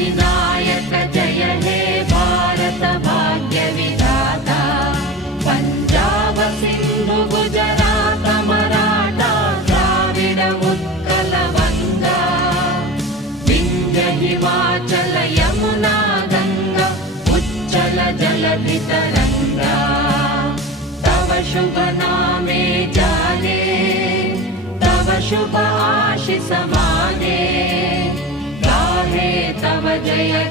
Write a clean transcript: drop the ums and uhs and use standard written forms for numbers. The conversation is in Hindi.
अधिनायक जय हे भारत भाग्य विधाता। पंजाब सिंधु गुजरात मराठा द्राविड उत्कल बंगा, विंध्य हिमाचल यमुना गंगा उच्चल जलधि तरंगा। तव शुभ नामे जाने, तव शुभ आशीष माने, गाहे तव जय